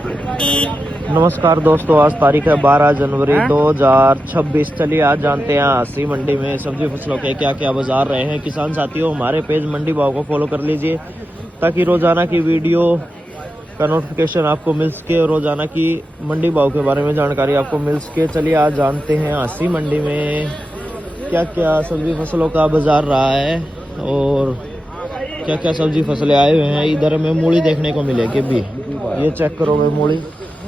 नमस्कार दोस्तों, आज तारीख है 12 जनवरी 2026। चलिए आज जानते हैं हासी मंडी में सब्जी फसलों के क्या क्या बाजार रहे हैं। किसान साथियों, हमारे पेज मंडी भाव को फॉलो कर लीजिए ताकि रोजाना की वीडियो का नोटिफिकेशन आपको मिल सके और रोजाना की मंडी भाव के बारे में जानकारी आपको मिल सके। चलिए आज जानते हैं हासी मंडी में क्या क्या सब्जी फसलों का बाजार रहा है और क्या क्या सब्जी फसलें आए हुए हैं। इधर में मूली देखने को मिलेगी भी, ये चेक करो भाई, मूली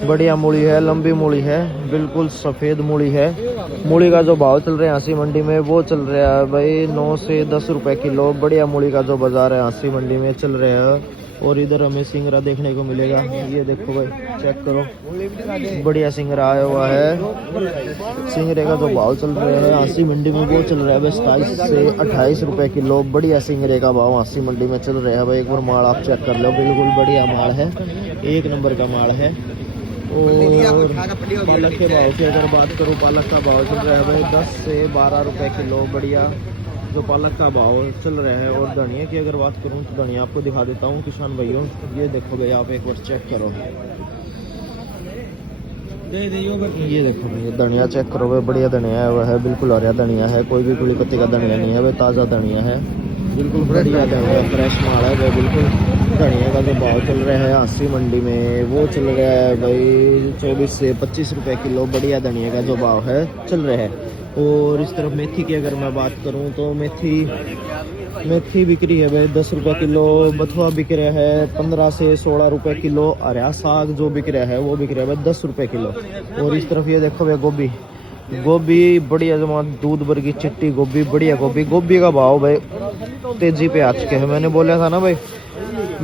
बढ़िया मूली है, लंबी मूली है, बिल्कुल सफ़ेद मूली है। मूली का जो भाव चल रहा है हासी मंडी में वो चल रहा है भाई 9 से 10 रुपए किलो। बढ़िया मूली का जो बाजार है हासी मंडी में चल रहा है। और इधर हमें सिंगरा देखने को मिलेगा, ये देखो भाई, चेक करो, बढ़िया सिंगरा आया हुआ है। सिंगरे का जो भाव चल रहा है हासी मंडी में वो चल रहा है भाई 27 से 28 रुपए किलो। बढ़िया सिंगरे का भाव हासी मंडी में चल रहा है भाई। एक बार माल आप चेक कर लो, बिल्कुल बढ़िया माल है, एक नंबर का माल है। और पालक के भाव की अगर बात करूँ, पालक का भाव चल रहा है भाई 10 से 12 रुपए किलो। बढ़िया जो पालक का भाव चल रहा है। और धनिया की अगर बात करूँ तो धनिया आपको दिखा देता हूँ किसान भाइयों, ये देखो भाई, आप एक बार चेक करो, ये देखो भाई धनिया चेक करो भाई, बढ़िया धनिया है, वह है बिल्कुल हरा धनिया है, कोई भी पुली पत्ती का धनिया नहीं है भाई, ताज़ा धनिया है, बिल्कुल बढ़िया धनिया, फ्रेश माल है भाई। बिल्कुल धनिया का जो भाव चल रहा है हासी मंडी में वो चल रहा है भाई 24 से 25 रुपए किलो। बढ़िया धनिया का जो भाव है चल रहा है। और इस तरफ मेथी की अगर मैं बात करूं तो मेथी बिक्री है भाई 10 रुपए किलो। बथुआ बिक रहा है 15 से 16 रुपए किलो। हरा साग जो बिक रहा है वो बिक रहा है भाई 10 रुपए किलो। और इस तरफ ये देखो भाई गोभी बढ़िया जमा दूध वर्गी चिट्टी गोभी, बढ़िया गोभी का भाव भाई तेजी पे आ चुके हैं। मैंने बोला था ना भाई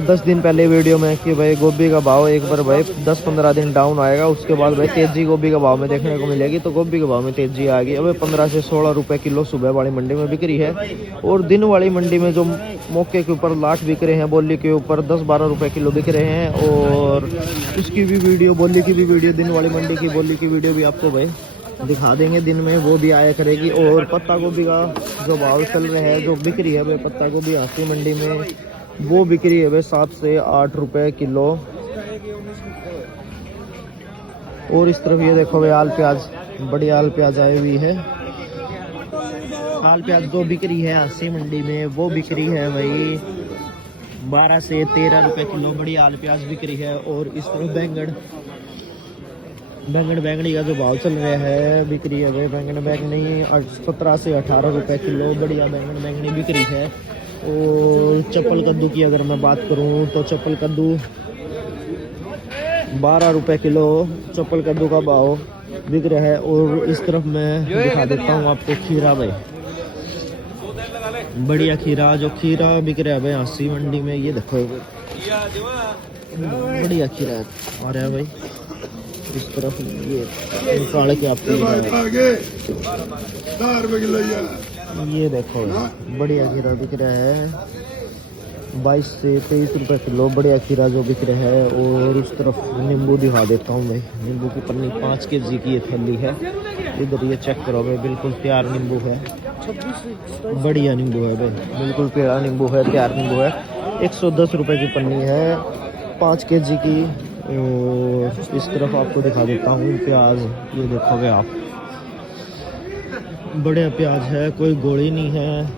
10 दिन पहले वीडियो में कि भाई गोभी का भाव एक बार भाई 10-15 दिन डाउन आएगा, उसके बाद भाई तेजी गोभी का भाव में देखने को मिलेगी। तो गोभी के भाव में तेजी आ गई। अब 15 से 16 रुपए किलो सुबह वाली मंडी में बिक्री है। और दिन वाली मंडी में जो मौके के ऊपर लाट बिक रहे हैं, बोली के ऊपर 10-12 रुपए किलो बिक रहे हैं। और उसकी भी वीडियो, बोली की भी वीडियो, दिन वाली मंडी की बोली की वीडियो भी आपको भाई दिखा देंगे दिन में, वो भी आया करेगी। और पत्ता गोभी का जो भाव चल रहा है, जो बिक्री है भाई पत्ता गोभी हासी मंडी में वो बिक्री है भाई 7 से 8 रुपए किलो। और इस तरफ ये देखो भाई आल प्याज, बढ़िया आल प्याज आई हुई है। आल प्याज जो बिक्री है हासी मंडी में वो बिक्री है भाई 12 से 13 रुपए किलो। बढ़िया आल प्याज बिक्री है। और इस तरफ बैंगनी का जो भाव चल रहा है बिक्री है भाई बैंगनी 17 से 18 रुपए किलो। बढ़िया बैंगनी बिक्री है। और चप्पल कद्दू की अगर मैं बात करूं तो चप्पल कद्दू 12 रुपए किलो चप्पल कद्दू का भाव बिक रहा है। और इस तरफ मैं दिखा देता हूं आपको खीरा भाई, बढ़िया खीरा बिक रहा है भाई हासी मंडी में। ये देखो बढ़िया खीरा आ रहा है भाई। इस तरफ ये निकाल के आपको ये देखो बढ़िया खीरा बिक रहा है 22 से 23 रुपए किलो। बढ़िया खीरा जो बिक रहा है। और उस तरफ नींबू दिखा देता हूँ मैं, नींबू की पन्नी 5 kg की ये थैली है। इधर ये चेक करो भाई, बिल्कुल तैयार नींबू है, बढ़िया नींबू है भाई, बिल्कुल पेड़ा नींबू है, तैयार नींबू है। 110 रुपए की पन्नी है 5 kg की। और इस तरफ आपको दिखा देता हूँ प्याज, ये देखोगे आप, बढ़िया प्याज है, कोई गोली नहीं है,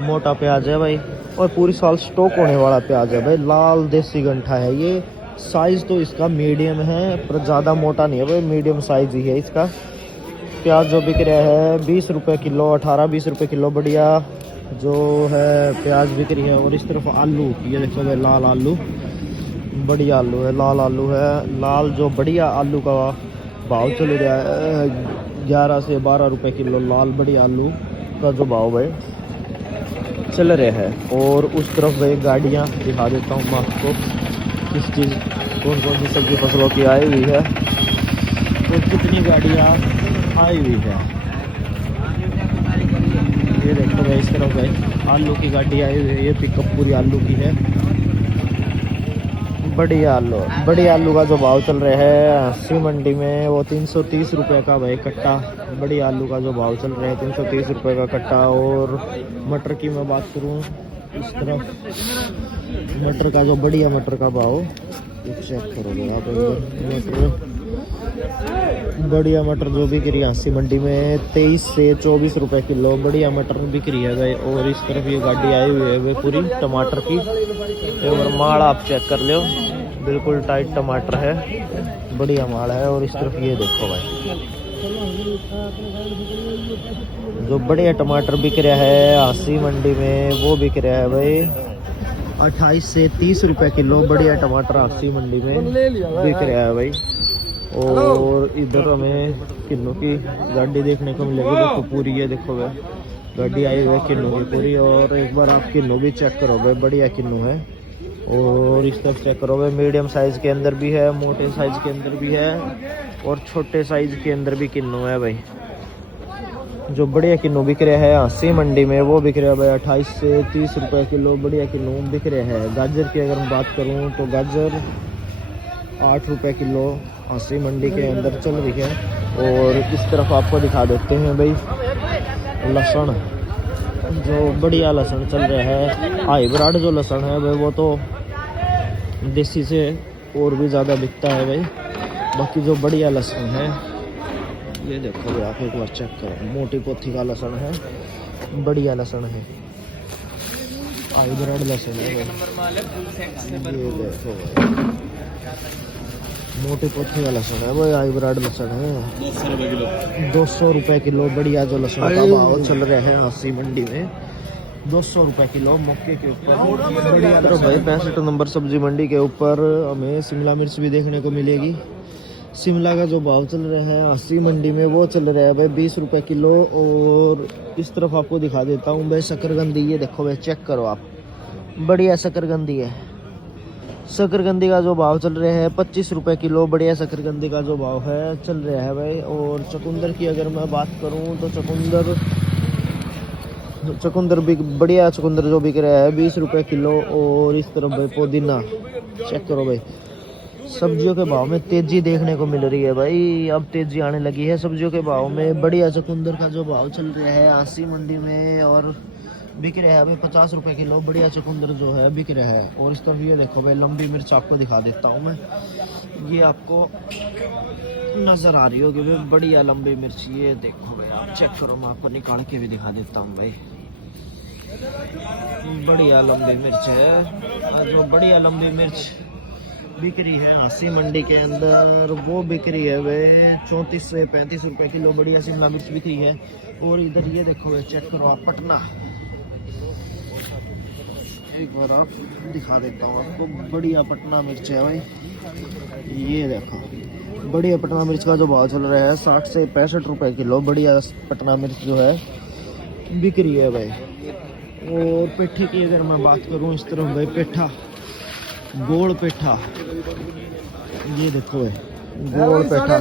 मोटा प्याज है भाई। और पूरी साल स्टॉक होने वाला प्याज है भाई। लाल देसी गंठा है ये। साइज तो इसका मीडियम है पर ज़्यादा मोटा नहीं है भाई, मीडियम साइज ही है इसका। प्याज जो बिक रहा है 20 रुपए किलो, 18-20 रुपए किलो। बढ़िया जो है प्याज बिक रही है। और इस तरफ आलू, ये देखो भाई लाल आलू, बढ़िया आलू है, लाल आलू है। लाल जो बढ़िया आलू का भाव चल रहा है 11 से 12 रुपए किलो। लाल बढ़िया आलू का जो भाव है चल रहा है। और उस तरफ भाई गाड़ियाँ दिखा देता हूँ मैं आपको, किस चीज़ कौन सी सब्जी फसलों की आई हुई है तो कितनी गाड़ियाँ आई हुई है। ये देखो भाई इस तरफ भाई आलू की गाड़ी आई हुई है, ये पिकअप पूरी आलू की है। बढ़िया आलू का जो भाव चल रहा है हासी मंडी में वो 330 रुपये का भाई कट्टा। बढ़िया आलू का जो भाव चल रहा है 330 रुपये का कट्टा। और मटर की मैं बात करूं, इस तरफ मटर का जो बढ़िया मटर का भाव ये चेक करोगे आप मटर, बढ़िया मटर जो बिक रही है हांसी मंडी में 23 से 24 रुपए किलो बढ़िया मटर बिक रही है भाई। और इस तरफ ये गाड़ी आई हुई है वे पूरी टमाटर की, और माल आप चेक कर लो, बिल्कुल टाइट टमाटर है, बढ़िया माल है। और इस तरफ ये देखो भाई जो बढ़िया टमाटर बिक रहा है हांसी मंडी में वो बिक रहा है भाई 28 से 30 रुपए किलो बढ़िया टमाटर हांसी मंडी में बिक रहा है भाई। और इधर हमें किन्नू की गाड़ी देखने को मिलेगी, देखो पूरी ये देखो भाई गाड़ी आई हुई है किन्नू की पूरी। और एक बार आप किन्नू भी चेक करो भाई, बढ़िया किन्नू है। और इस तरफ चेक करो भाई मीडियम साइज के अंदर भी है, मोटे साइज के अंदर भी है, और छोटे साइज के अंदर भी किन्नू है भाई। जो बढ़िया किन्नू बिक रहा है हांसी मंडी में वो बिक रहा है भाई 28 से 30 रुपए किलो बढ़िया किन्नू बिक रहे हैं। गाजर की अगर मैं बात करूं तो गाजर 8 रुपए किलो हांसी मंडी के अंदर चल रही है। और इस तरफ आपको दिखा देते हैं भाई लहसुन, जो बढ़िया लहसुन चल रहा है। हाईब्रिड जो लहसुन है भाई वो तो देसी से और भी ज़्यादा बिकता है भाई। बाकी जो बढ़िया लहसुन है ये देखो भाई आप एक बार चेक करो, मोटी पोथी का लहसुन है, बढ़िया लहसुन है, हाईब्रिड लहसुन है। ये देखो भाई मोटी पोथी का लहसुन है भाई, हाईब्रिड लहसुन है 200 रुपए किलो बढ़िया जो लहसुन का भाव चल रहा है हांसी मंडी में 200 रुपए किलो मौके के ऊपर बढ़िया। तो भाई 65 नंबर सब्जी मंडी के ऊपर हमें शिमला मिर्च भी देखने को मिलेगी। शिमला का जो भाव चल रहा है हांसी मंडी में वो चल रहा है भाई 20 रुपए किलो। और इस तरफ आपको दिखा देता हूँ भाई शकरकंदी, ये देखो भाई चेक करो आप, बढ़िया शकरकंदी है। शकरकंदी का जो भाव चल रहा है 25 रुपए किलो बढ़िया शकरकंदी का जो भाव है चल रहा है भाई। और चुकंदर की अगर मैं बात करूँ तो चुकंदर भी बढ़िया चुकंदर जो बिक रहा है 20 रुपए किलो। और इस तरफ भाई पुदीना चेक करो भाई, सब्जियों के भाव में तेजी देखने को मिल रही है भाई, अब तेजी आने लगी है सब्जियों के भाव में। बढ़िया चुकंदर का जो भाव चल रहा है हांसी मंडी में और बिक रहा है भाई 50 रुपए किलो बढ़िया चुकंदर जो है बिक रहा है। और इस तरफ ये देखो भाई लंबी मिर्च आपको दिखा देता हूँ मैं, ये आपको नजर आ रही होगी भाई बढ़िया लंबी मिर्च, ये देखो भाई आप चेक करो, मैं आपको निकाल के भी दिखा देता हूँ भाई, बढ़िया लंबी मिर्च है। जो बढ़िया लंबी मिर्च बिक रही है हांसी मंडी के अंदर वो बिक रही है वे 34 से 35 रुपए किलो बढ़िया शिमला मिर्च बिक रही है। और इधर ये देखो वे चेक करो आप पटना, एक बार आप दिखा देता हूँ आपको, बढ़िया पटना मिर्च है भाई, ये देखो बढ़िया पटना मिर्च का जो भाव चल रहा है 60 से 65 रुपए किलो बढ़िया पटना मिर्च जो है बिक रही है भाई। और पेठे की अगर मैं बात करूँ इस तरफ भाई पेठा, गोल पेठा, ये देखो है गोल पेठा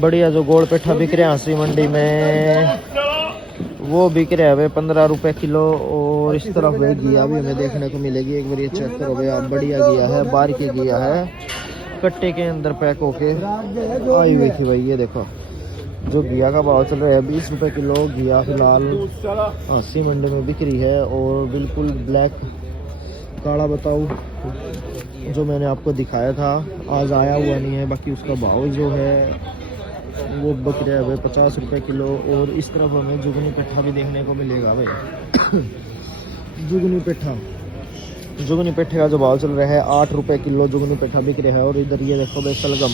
बढ़िया जो गोल पेठा बिक रहा है हांसी मंडी में वो बिक रहा है भाई 15 रुपए किलो। और इस तरफ भाई घिया भी हमें देखने को मिलेगी, एक बार ये चेक करो भाई आप, बढ़िया घिया है, बाहर की घिया है, कट्टे के अंदर पैक होके आई हुई थी भाई। ये देखो जो घिया का भाव चल रहा है 20 रुपए किलो घिया फिलहाल हांसी मंडी में बिक रही है। और बिल्कुल ब्लैक काला बताऊँ जो मैंने आपको दिखाया था आज आया हुआ नहीं है, बाकी उसका भाव जो है वो बिक रहा है भाई 50 रुपए किलो। और इस तरफ हमें जुगनी पेठा भी देखने को मिलेगा भाई जुगनी पेठे का जो भाव चल रहा है 8 रुपए किलो जुगनी पेठा बिक रहा है। और इधर ये देखो भाई सलगम,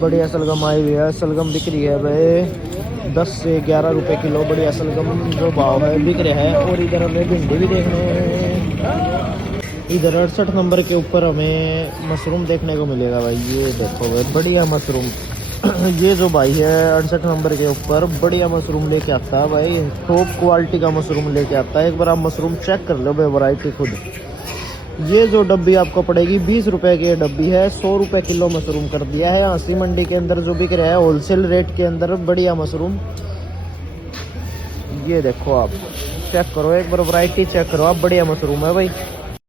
बढ़िया सलगम आई हुई है, सलगम बिक रही है भाई 10 से 11 रुपए किलो बढ़िया सलगम जो भाव है बिक रहा है। और इधर हमें भिंडी भी देखने, इधर 68 नंबर के ऊपर हमें मशरूम देखने को मिलेगा भाई, ये देखो भाई बढ़िया मशरूम ये जो भाई है 68 नंबर के ऊपर बढ़िया मशरूम लेके आता है भाई, टॉप क्वालिटी का मशरूम लेके आता है। एक बार आप मशरूम चेक कर लो भाई वैरायटी खुद। ये जो डब्बी आपको पड़ेगी 20 रुपए की डब्बी है, 100 रुपए किलो मशरूम कर दिया है हांसी मंडी के अंदर जो बिक रहा है होलसेल रेट के अंदर बढ़िया मशरूम। ये देखो आप चेक करो एक बार वैरायटी चेक करो आप, बढ़िया मशरूम है भाई।